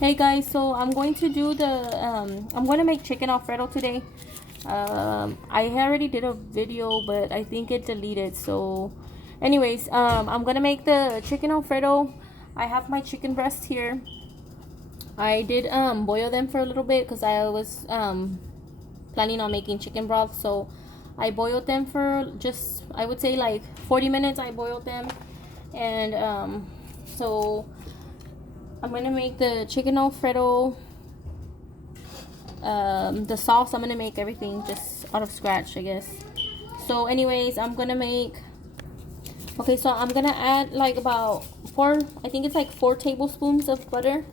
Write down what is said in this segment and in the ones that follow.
Hey guys, so I'm going to do I'm going to make chicken alfredo today. I already did a video, but I think it deleted. So, anyways, I'm going to make the chicken alfredo. I have my chicken breast here. I did boil them for a little bit because I was planning on making chicken broth. So, I boiled them for just, I would say, like 40 minutes. I boiled them, and so I'm gonna make the chicken alfredo. The sauce, I'm gonna make everything just out of scratch, I guess. So anyways, I'm gonna make, okay, so I'm gonna add like about I think it's like 4 tablespoons of butter.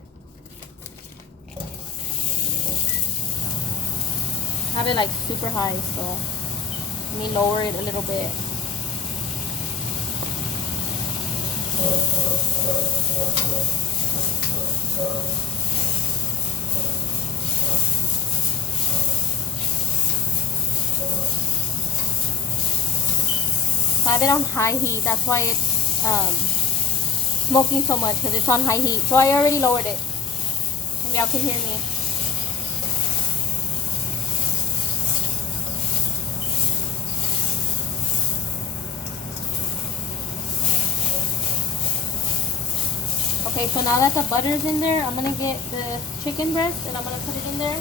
Have it like super high, so let me lower it a little bit. Have it on high heat. That's why it's smoking so much, because it's on high heat. So I already lowered it. Maybe y'all can hear me. Okay, so now that the butter's in there, I'm gonna get the chicken breast and I'm gonna put it in there.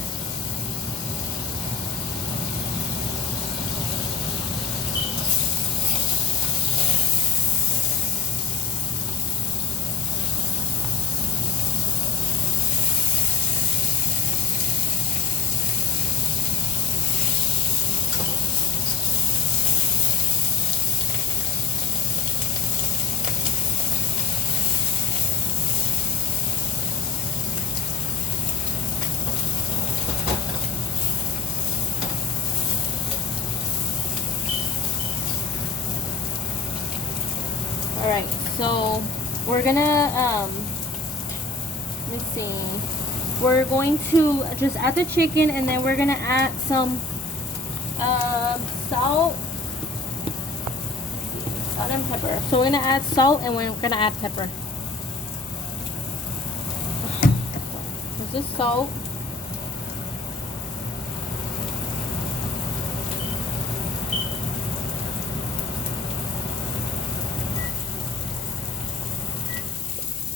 Alright, so we're gonna, let's see. We're going to just add the chicken and then we're gonna add some salt and pepper. So we're gonna add salt and we're gonna add pepper. This is salt.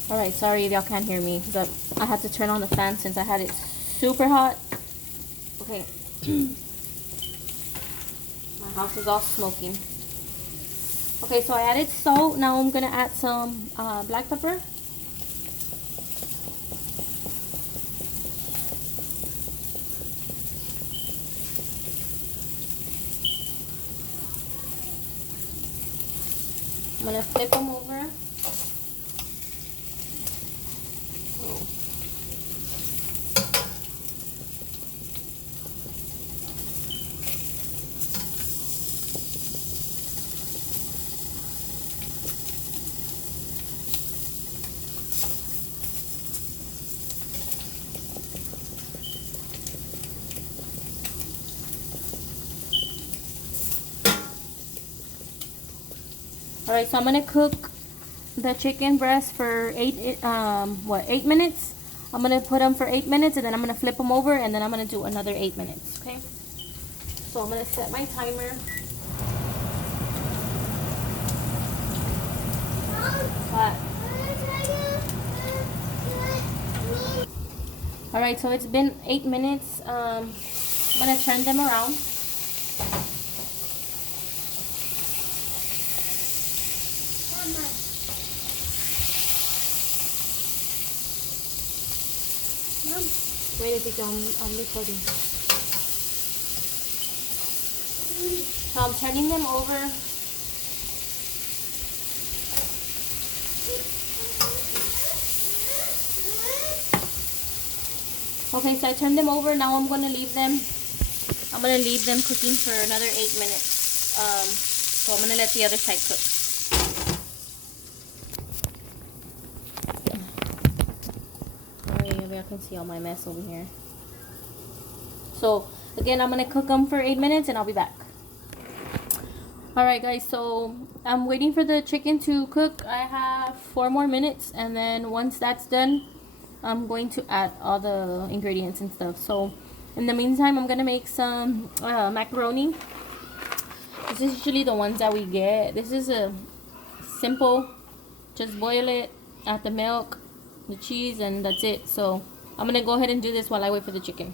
Alright, sorry if y'all can't hear me, but I had to turn on the fan since I had it super hot. Okay. My house is all smoking. Okay, so I added salt. Now I'm gonna add some black pepper. I'm gonna flip them over. Alright, so I'm gonna cook the chicken breast for 8 minutes. I'm gonna put them for 8 minutes and then I'm gonna flip them over and then I'm gonna do another 8 minutes. Okay, so I'm gonna set my timer. Alright, so it's been 8 minutes. I'm gonna turn them around. Wait a second, I'm recording. So I'm turning them over. Okay, so I turned them over. Now I'm gonna leave them. I'm gonna leave them cooking for another 8 minutes. So I'm gonna let the other side cook. I can see all my mess over here. So again, I'm gonna cook them for 8 minutes and I'll be back. Alright guys, so I'm waiting for the chicken to cook. I have 4 more minutes and then once that's done, I'm going to add all the ingredients and stuff. So in the meantime, I'm gonna make some macaroni. This is usually the ones that we get. This is a simple, just boil it, add the milk, the cheese, and that's it. So I'm gonna go ahead and do this while I wait for the chicken.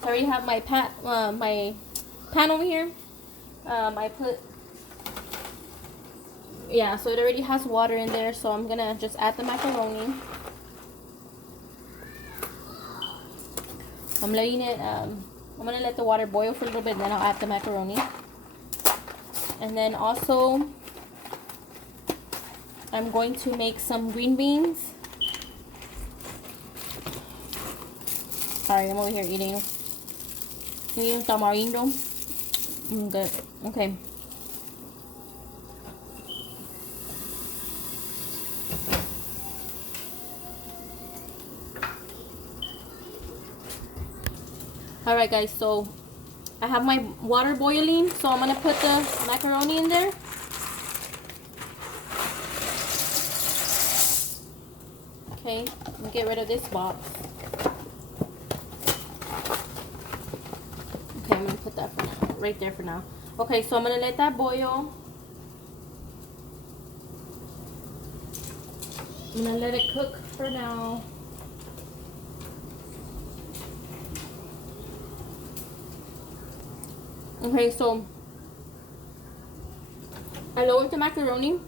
So I already have my pan over here. I put, yeah, so it already has water in there, so I'm gonna just add the macaroni. I'm letting it, I'm gonna let the water boil for a little bit, and then I'll add the macaroni. And then also, I'm going to make some green beans. Sorry, I'm over here eating tamarindo. Good. Okay. Alright guys, so I have my water boiling, so I'm gonna put the macaroni in there. Okay, let me get rid of this box. Okay, I'm gonna put that for now, right there for now. Okay, so I'm gonna let that boil. I'm gonna let it cook for now. Okay, so I lowered the macaroni.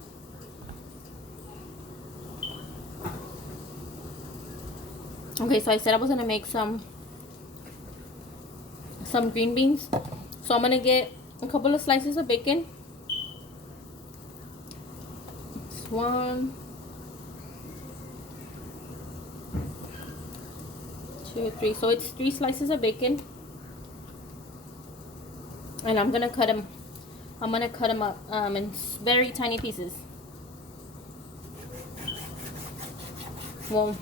Okay, so I said I was gonna make some green beans. So I'm gonna get a couple of slices of bacon. It's 1, 2, 3. So it's 3 slices of bacon. And I'm gonna cut them. I'm gonna cut them up in very tiny pieces. Well,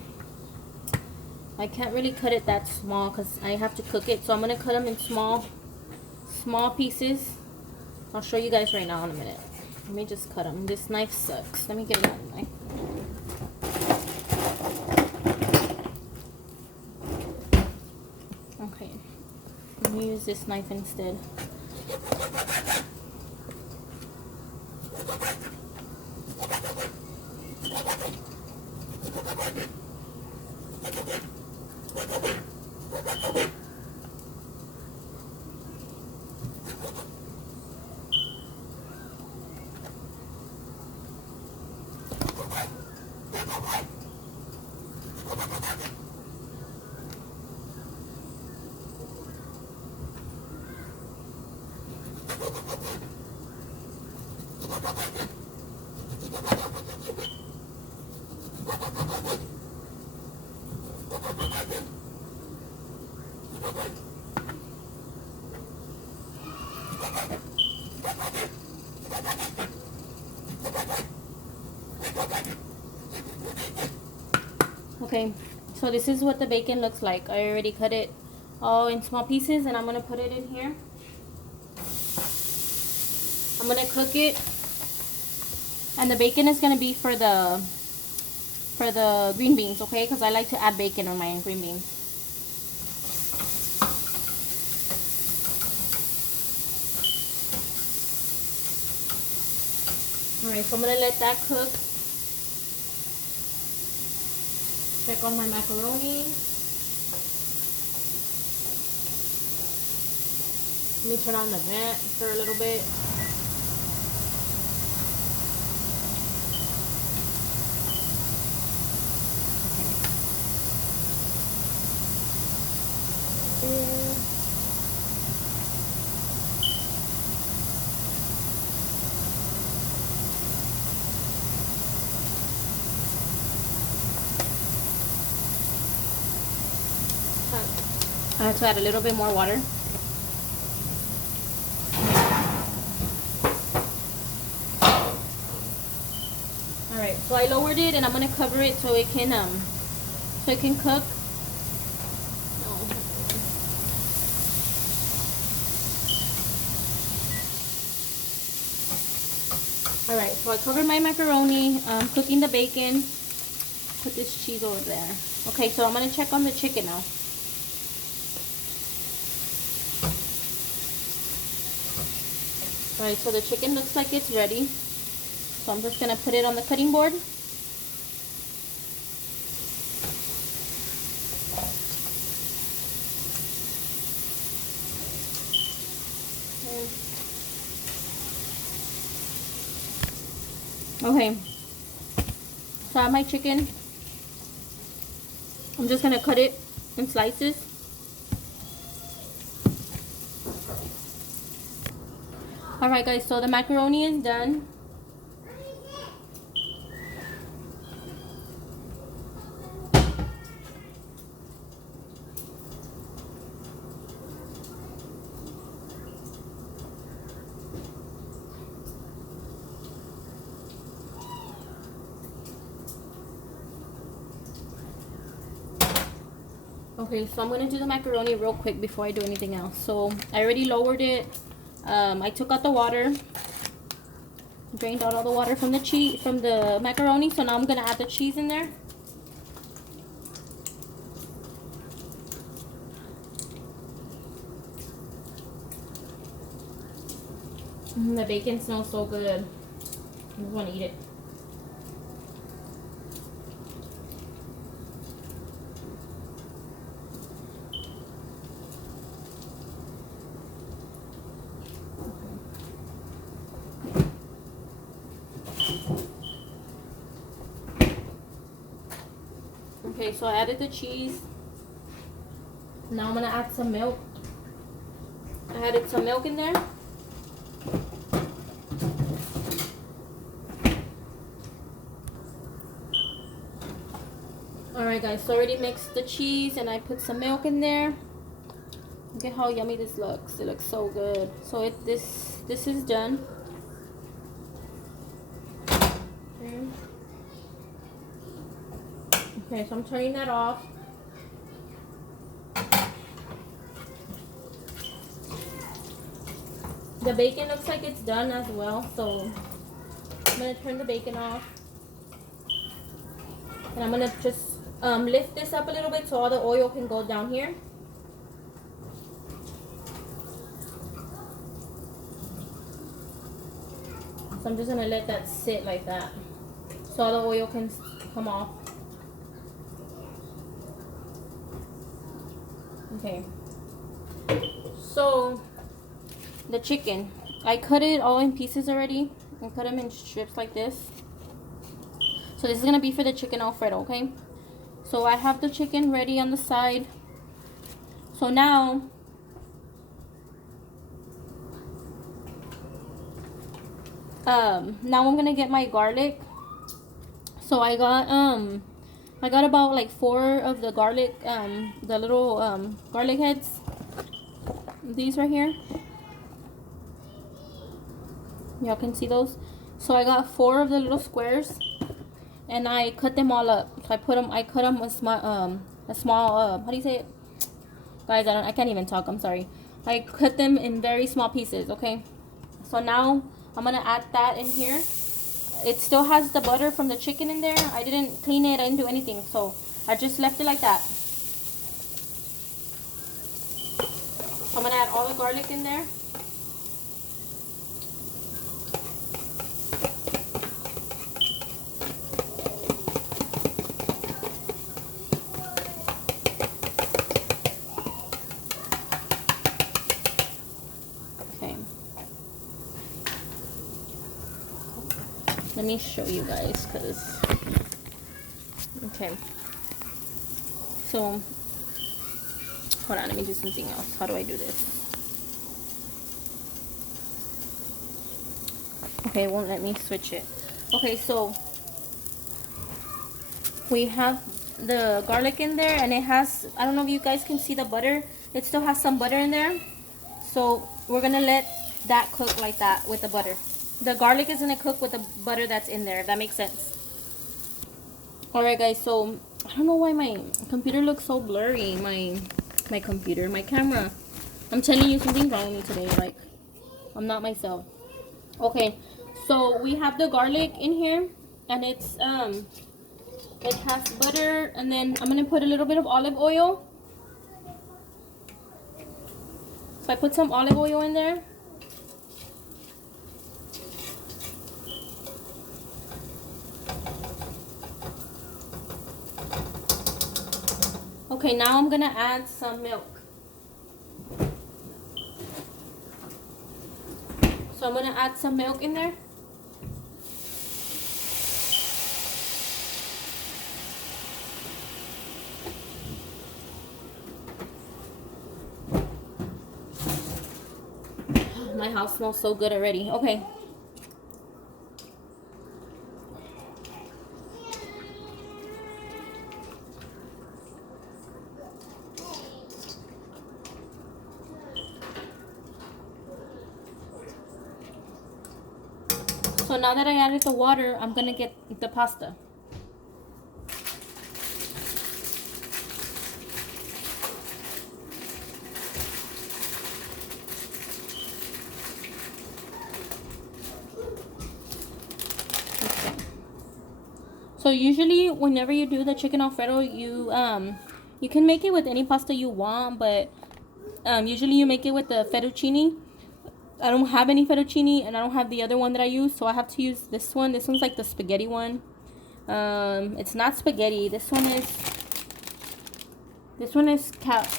I can't really cut it that small because I have to cook it. So I'm gonna cut them in small pieces. I'll show you guys right now in a minute. Let me just cut them. This knife sucks. Let me get another knife. Okay, let me use this knife instead. Okay, so this is what the bacon looks like. I already cut it all in small pieces, and I'm gonna put it in here. I'm gonna cook it, and the bacon is gonna be for the green beans, okay? Because I like to add bacon on my green beans. All right, so I'm gonna let that cook. Check on my macaroni. Let me turn on the vent for a little bit. I have to add a little bit more water. Alright, so I lowered it, and I'm gonna cover it so it can cook. Alright, so I covered my macaroni, cooking the bacon. put this cheese over there. Okay, so I'm gonna check on the chicken now. Alright, so the chicken looks like it's ready. So I'm just gonna put it on the cutting board. Okay, so I have my chicken. I'm just gonna cut it in slices. Alright guys, so the macaroni is done. Okay, so I'm gonna do the macaroni real quick before I do anything else. So I already lowered it. I took out the water, drained out all the water from the macaroni. So now I'm gonna add the cheese in there. The bacon smells so good. I just want to eat it. Okay, so I added the cheese. Now I'm gonna add some milk. I added some milk in there. Alright guys, so I already mixed the cheese and I put some milk in there. Look at how yummy this looks. It looks so good. So this is done. Okay, so I'm turning that off. The bacon looks like it's done as well, so I'm gonna turn the bacon off. And I'm gonna just lift this up a little bit so all the oil can go down here. So I'm just gonna let that sit like that so all the oil can come off. Okay, so the chicken, I cut it all in pieces already. I cut them in strips like this. So this is gonna be for the chicken Alfredo, okay? So I have the chicken ready on the side. So now now I'm gonna get my garlic. So I got about like 4 of the garlic, the little garlic heads. These right here. Y'all can see those. So I got 4 of the little squares, and I cut them all up. So I cut them a small how do you say it, guys? I can't even talk. I'm sorry. I cut them in very small pieces. Okay. So now I'm gonna add that in here. It still has the butter from the chicken in there. I didn't clean it. I didn't do anything. So I just left it like that. So I'm gonna add all the garlic in there. Let me show you guys, because okay, so hold on, let me do something else. How do I do this? Okay, it won't let me switch it. Okay, so we have the garlic in there, and it has, I don't know if you guys can see the butter, it still has some butter in there. So we're gonna let that cook like that with the butter. The garlic is gonna cook with the butter that's in there, if that makes sense. Alright guys, so I don't know why my computer looks so blurry. My computer, my camera. I'm telling you, something's wrong with me today. Like, I'm not myself. Okay, so we have the garlic in here, and it's It has butter, and then I'm gonna put a little bit of olive oil. So I put some olive oil in there. Okay, now I'm gonna add some milk. So I'm gonna add some milk in there. My house smells so good already. Okay. So now that I added the water, I'm gonna get the pasta. So usually whenever you do the chicken alfredo, you can make it with any pasta you want, but usually you make it with the fettuccine. I don't have any fettuccine, and I don't have the other one that I use, so I have to use this one. This one's like the spaghetti one. It's not spaghetti. This one is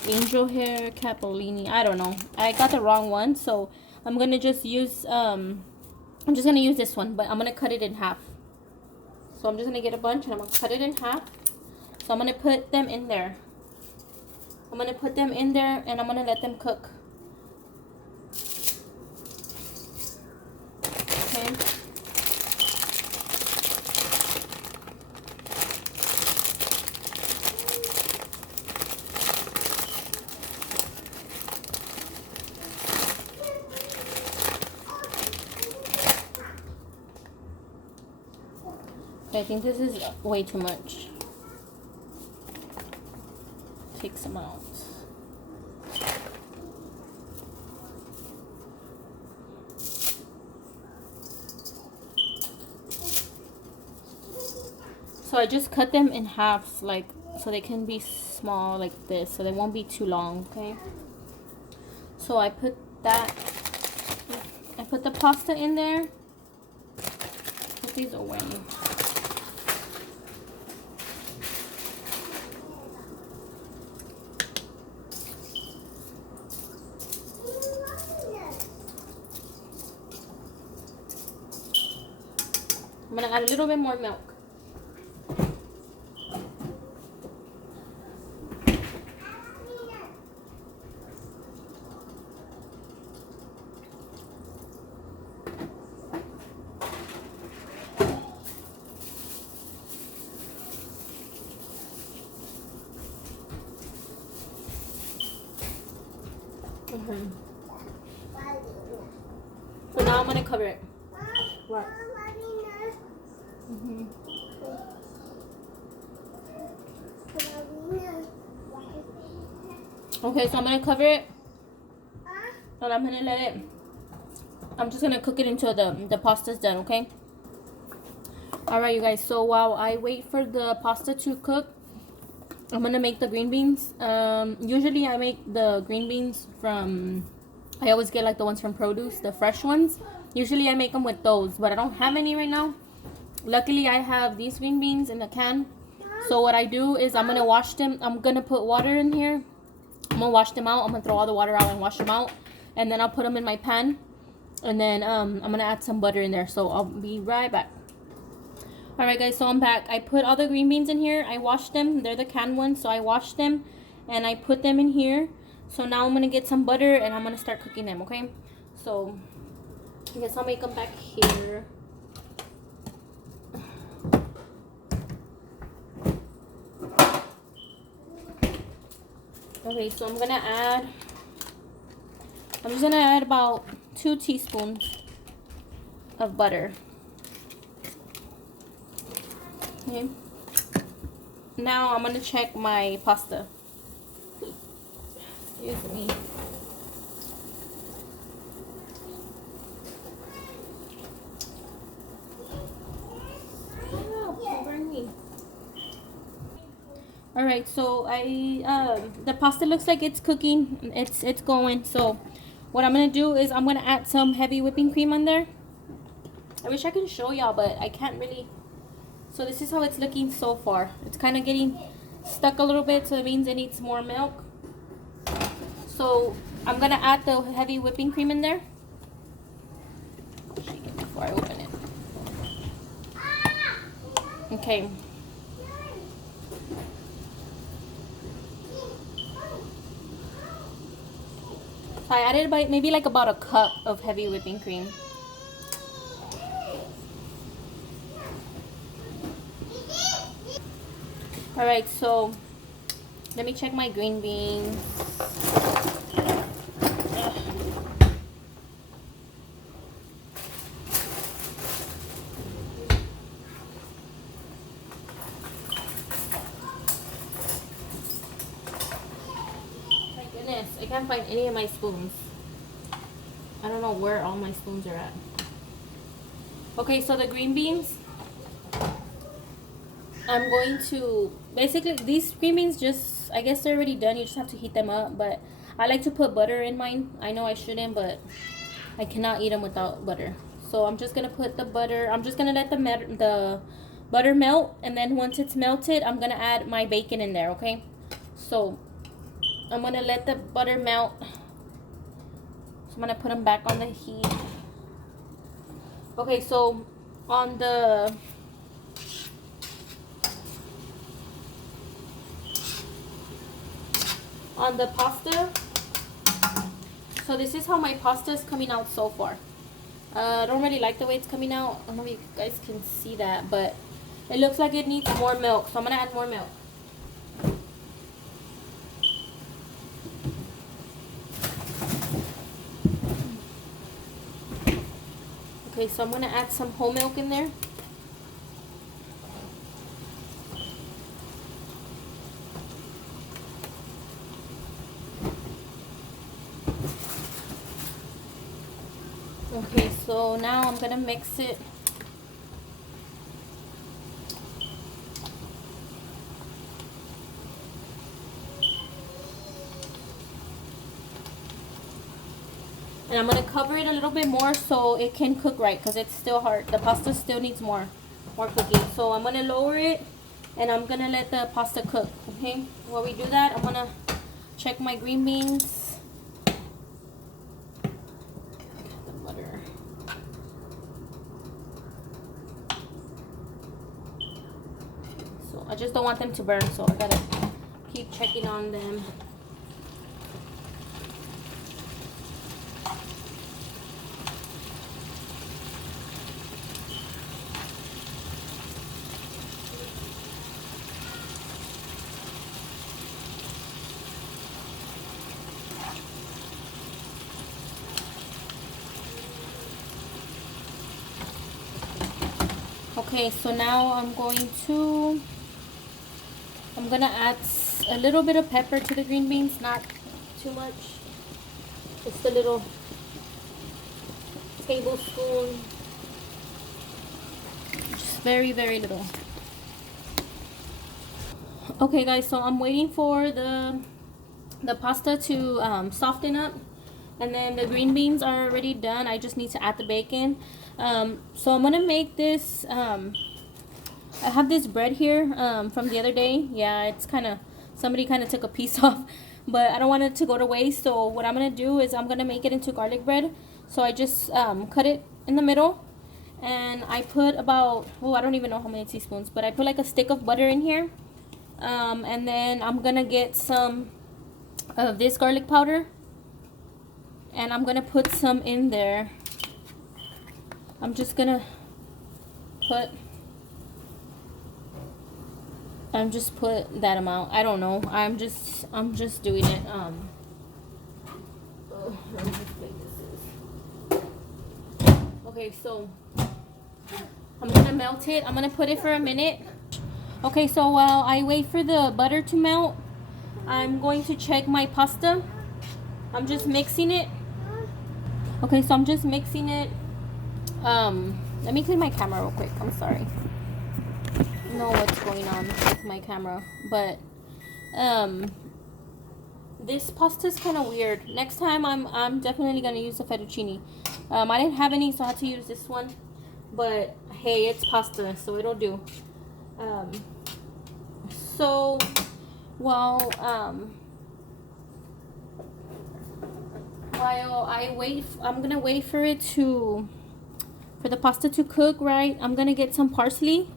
angel hair capellini. I don't know. I got the wrong one, so I'm gonna just use I'm just gonna use this one, but I'm gonna cut it in half. So I'm just gonna get a bunch and I'm gonna cut it in half. So I'm gonna put them in there. I'm gonna put them in there and I'm gonna let them cook. Okay. I think this is way too much. Take some out. So I just cut them in half, like, so they can be small like this, so they won't be too long, okay? So I put the pasta in there. Put these away. I'm gonna add a little bit more milk. So now I'm gonna cover it. What? Okay, so I'm gonna cover it, and I'm just gonna cook it until the pasta's done, okay? Alright, you guys, so while I wait for the pasta to cook, I'm gonna make the green beans. Usually I make the green beans from, I always get like the ones from produce, the fresh ones. Usually I make them with those, but I don't have any right now. Luckily I have these green beans in the can. So what I do is I'm gonna wash them. I'm gonna put water in here. I'm gonna wash them out. I'm gonna throw all the water out and wash them out, and then I'll put them in my pan, and then I'm gonna add some butter in there. So I'll be right back. Alright guys, so I'm back. I put all the green beans in here. I washed them. They're the canned ones, so I washed them and I put them in here. So now I'm gonna get some butter and I'm gonna start cooking them, okay? So I guess I'll make them back here. Okay, so I'm just gonna add about 2 teaspoons of butter. Okay. Now I'm gonna check my pasta. Excuse me. Oh, don't burn me. All right, so the pasta looks like it's cooking. It's going. So what I'm gonna do is I'm gonna add some heavy whipping cream on there. I wish I could show y'all, but I can't really. So this is how it's looking so far. It's kind of getting stuck a little bit, so it means it needs more milk. So I'm gonna add the heavy whipping cream in there. Shake it before I open it. Okay. So I added maybe like about a cup of heavy whipping cream. Alright, so let me check my green beans. My goodness, I can't find any of my spoons. I don't know where all my spoons are at. Okay, so the green beans, I'm going to, basically, these green beans just, I guess they're already done. You just have to heat them up. But I like to put butter in mine. I know I shouldn't, but I cannot eat them without butter. So I'm just going to put the butter. I'm just going to let the butter melt. And then once it's melted, I'm going to add my bacon in there, okay? So I'm going to let the butter melt. So I'm going to put them back on the heat. Okay, so on the pasta, so this is how my pasta is coming out so far. I don't really like the way it's coming out. I don't know if you guys can see that, but it looks like it needs more milk, so I'm gonna add more milk. Okay, so I'm gonna add some whole milk in there. Okay, so now I'm gonna mix it. And I'm gonna cover it a little bit more so it can cook right, because it's still hard. The pasta still needs more cooking. So I'm gonna lower it and I'm gonna let the pasta cook. Okay, while we do that, I'm gonna check my green beans. I just don't want them to burn, so I gotta keep checking on them. Okay, so now I'm gonna add a little bit of pepper to the green beans, not too much. Just a little tablespoon. Just very, very little. Okay guys, so I'm waiting for the pasta to soften up, and then the green beans are already done. I just need to add the bacon. So I'm gonna make this. I have this bread here from the other day. Yeah, it's somebody kind of took a piece off, but I don't want it to go to waste. So what I'm gonna do is I'm gonna make it into garlic bread. So I just cut it in the middle, and I put about, I don't even know how many teaspoons, but I put like a stick of butter in here. And then I'm gonna get some of this garlic powder, and I'm gonna put some in there. I'm just gonna put that amount. I don't know. I'm just doing it. Let me just make this. Okay, so I'm gonna melt it. I'm gonna put it for a minute. Okay, so while I wait for the butter to melt, I'm going to check my pasta. I'm just mixing it. Okay, so I'm just mixing it. Let me clean my camera real quick. I'm sorry. I don't know what's going on with my camera, but This pasta is kind of weird. Next time I'm definitely gonna use the fettuccine. I didn't have any, so I had to use this one. But hey, it's pasta, so it'll do. Um, so while I wait, I'm gonna wait for the pasta to cook. Right, I'm gonna get some parsley.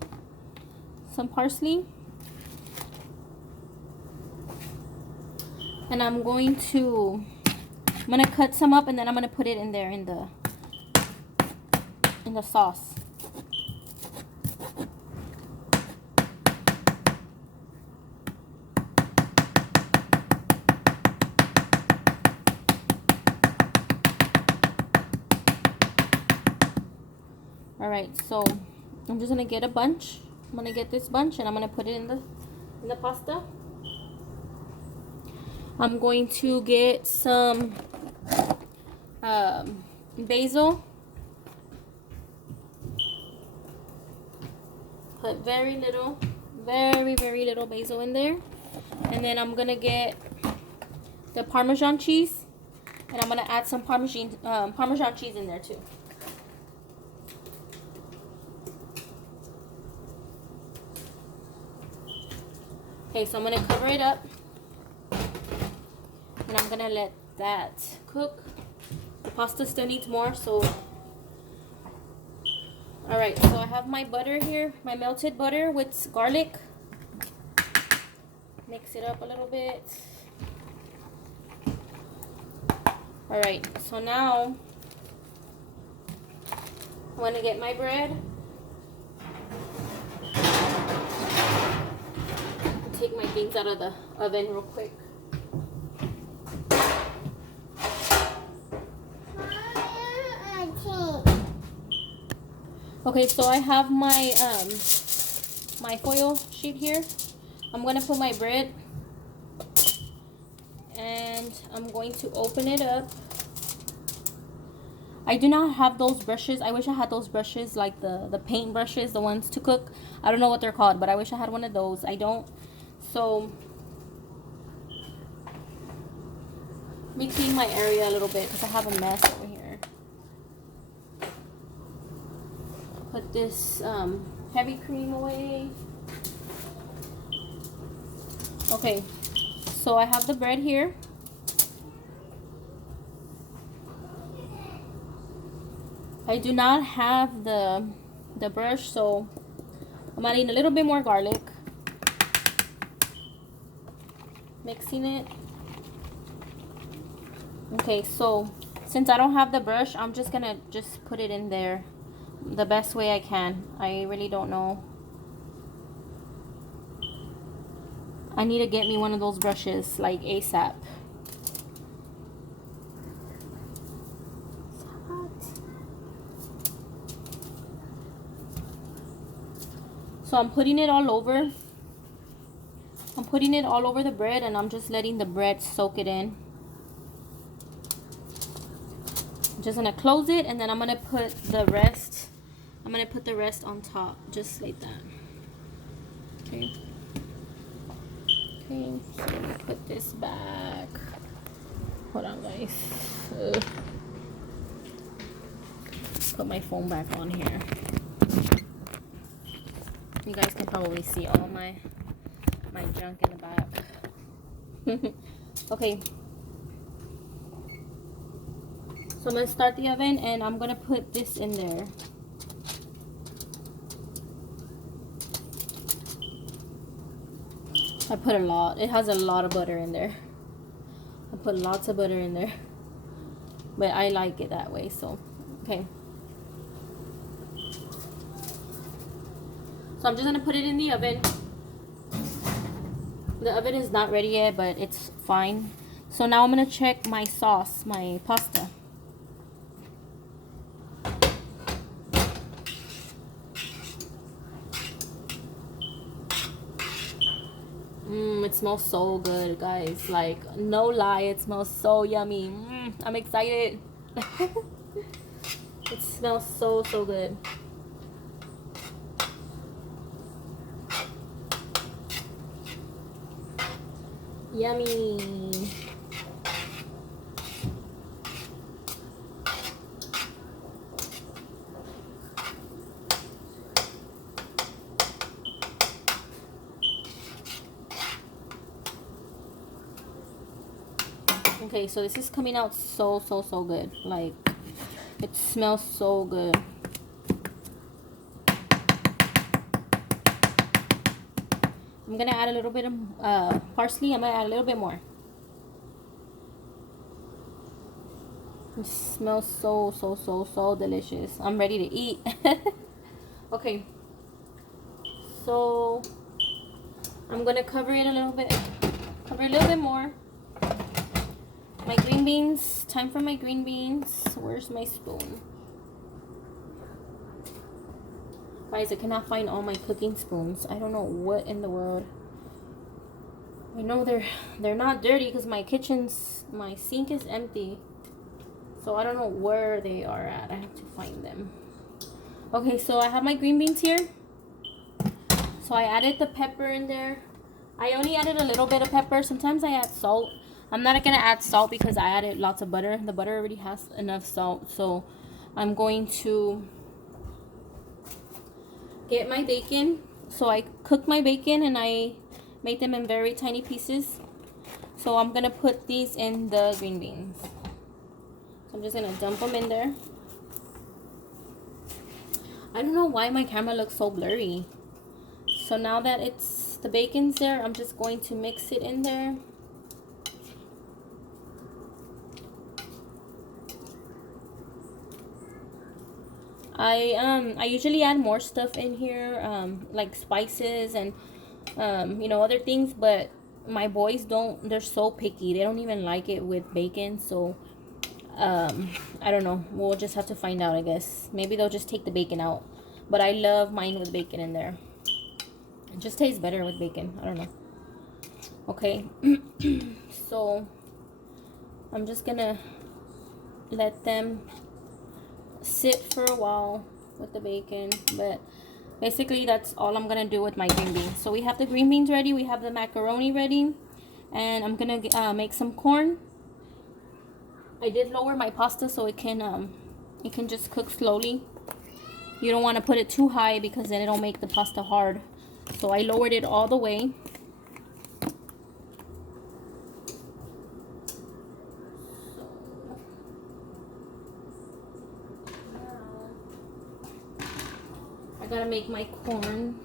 And I'm gonna cut some up, and then I'm gonna put it in there in the sauce. All right, so I'm just gonna get a bunch. I'm gonna get this bunch, and I'm gonna put it in the pasta. I'm going to get some basil. Put very little basil in there. And then I'm gonna get the Parmesan cheese, and I'm gonna add some Parmesan cheese in there too. Okay, so I'm gonna cover it up, and I'm gonna let that cook. The pasta still needs more, so all right. So I have my butter here, my melted butter with garlic. Mix it up a little bit. All right. So now I'm gonna get my bread. Take my things out of the oven real quick. Okay, so I have my my foil sheet here. I'm gonna put my bread, and I'm going to open it up. I do not have those brushes. I wish I had those brushes, like the paint brushes, the ones to cook. I don't know what they're called, but I wish I had one of those. I don't. So let me clean my area a little bit because I have a mess over here. Put this heavy cream away. Okay, so I have the bread here. I do not have the brush, so I'm adding a little bit more garlic. Mixing it. Okay, so since I don't have the brush, I'm just gonna put it in there the best way I can. I really don't know. I need to get me one of those brushes like ASAP. So I'm putting it all over. I'm putting it all over the bread, and I'm just letting the bread soak it in. I'm just gonna close it, and then I'm gonna put the rest. I'm gonna put the rest on top, just like that. Okay. Okay. So I'm gonna put this back. Hold on, guys. Put my phone back on here. You guys can probably see all my junk in the back. Okay. So I'm gonna start the oven, and I'm gonna put this in there. I put a lot. It has a lot of butter in there. I put lots of butter in there. But I like it that way, so okay. So I'm just gonna put it in the oven. The oven is not ready yet, but it's fine. So now I'm gonna check my sauce, my pasta. It smells so good, guys. Like, no lie, it smells so yummy. I'm excited. It smells so good. Yummy. Okay, so this is coming out so good. Like, it smells so good. I'm gonna add a little bit of parsley. I'm gonna add a little bit more. It smells so delicious. I'm ready to eat. Okay, so I'm gonna cover it a little bit. Cover a little bit more. My green beans. Time for my green beans. Where's my spoon? Guys, I cannot find all my cooking spoons. I don't know what in the world. I know they're not dirty because my sink is empty. So I don't know where they are at. I have to find them. Okay, so I have my green beans here. So I added the pepper in there. I only added a little bit of pepper. Sometimes I add salt. I'm not gonna add salt because I added lots of butter. The butter already has enough salt. So I'm going to get my bacon. So I cooked my bacon and I made them in very tiny pieces. So I'm gonna put these in the green beans. So I'm just gonna dump them in there. I don't know why my camera looks so blurry. So now that the bacon's there, I'm just going to mix it in there. I usually add more stuff in here, like spices and you know, other things, but my boys they're so picky. They don't even like it with bacon, so I don't know. We'll just have to find out, I guess. Maybe they'll just take the bacon out. But I love mine with bacon in there. It just tastes better with bacon. I don't know. Okay. So I'm just gonna let them sit for a while with the bacon. But basically that's all I'm gonna do with my green beans. So we have the green beans ready. We have the macaroni ready. And I'm gonna make some corn. I did lower my pasta so it can just cook slowly. You don't want to put it too high because then it'll make the pasta hard. So I lowered it all the way. I gotta make my corn.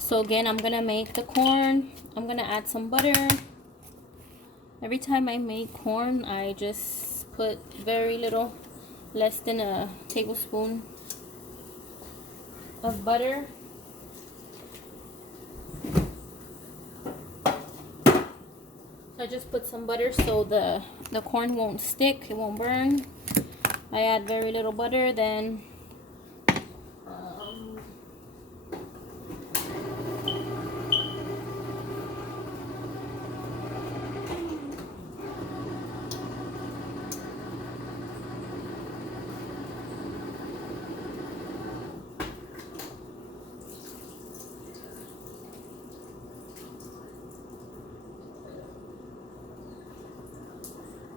So again, I'm gonna make the corn. I'm gonna add some butter. Every time I make corn, I just put very little, less than a tablespoon of butter. I just put some butter so the corn won't stick, it won't burn. I add very little butter, then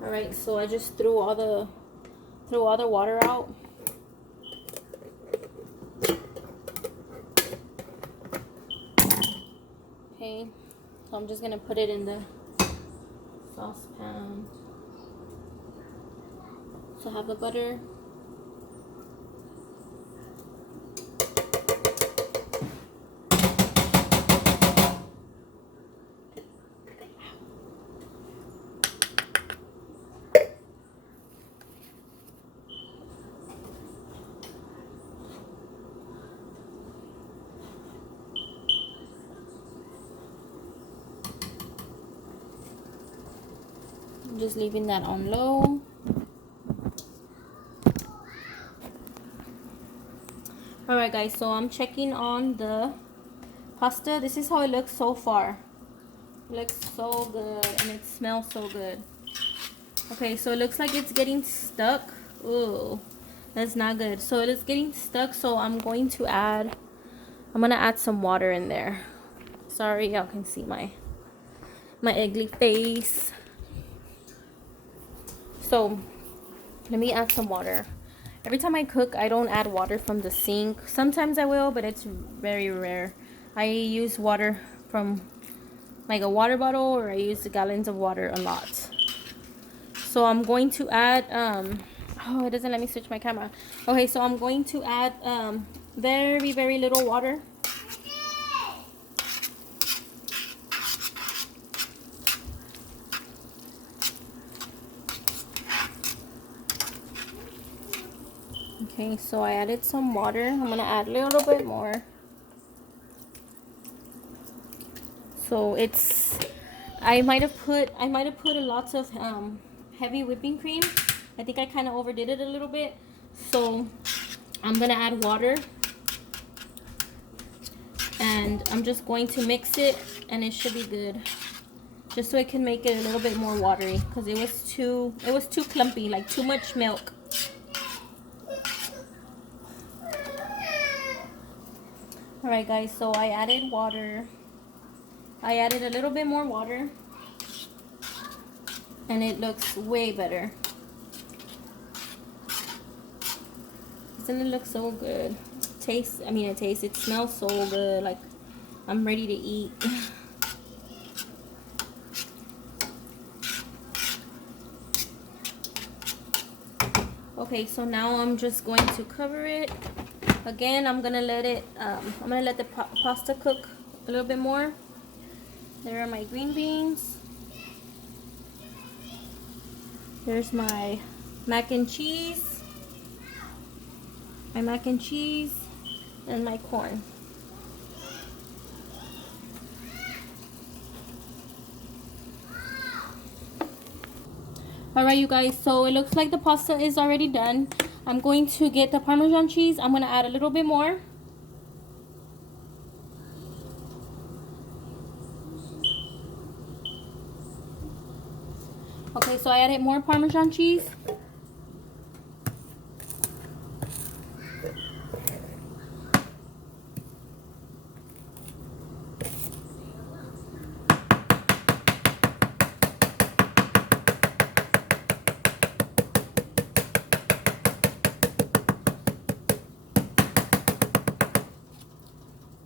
alright, so I just threw all the water out. Okay, so I'm just gonna put it in the saucepan. So I have the butter. just leaving that on low. Alright guys, so I'm checking on the pasta. This is how it looks so far. It looks so good and it smells so good. Okay, so it looks like it's getting stuck. Ooh, that's not good. So it is getting stuck, so I'm gonna add some water in there. Sorry, y'all can see my ugly face. So let me add some water. Every time I cook, I don't add water from the sink. Sometimes I will, but it's very rare. I use water from like a water bottle, or I use the gallons of water a lot. So I'm going to add oh, it doesn't let me switch my camera. Okay, so I'm going to add very little water. Okay, so I added some water. I'm gonna add a little bit more. So it's, I might have put a lot of heavy whipping cream. I think I kind of overdid it a little bit. So I'm gonna add water, and I'm just going to mix it, and it should be good. Just so I can make it a little bit more watery, because it was too clumpy, like too much milk. Alright guys, so I added water. I added a little bit more water, and it looks way better. Doesn't it look so good? It smells so good. Like, I'm ready to eat. Okay, so now I'm just going to cover it. Again, I'm gonna let the pasta cook a little bit more. There are my green beans. There's my mac and cheese. My mac and cheese and my corn. Alright you guys, so it looks like the pasta is already done. I'm going to get the Parmesan cheese. I'm going to add a little bit more. Okay, so I added more Parmesan cheese.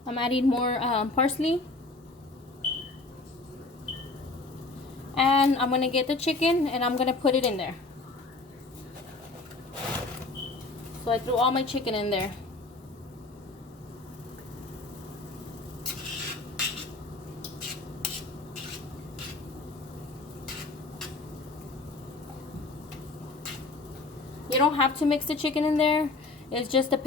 I'm adding more parsley. And I'm going to get the chicken and I'm going to put it in there. So I threw all my chicken in there. You don't have to mix the chicken in there. It's just depends.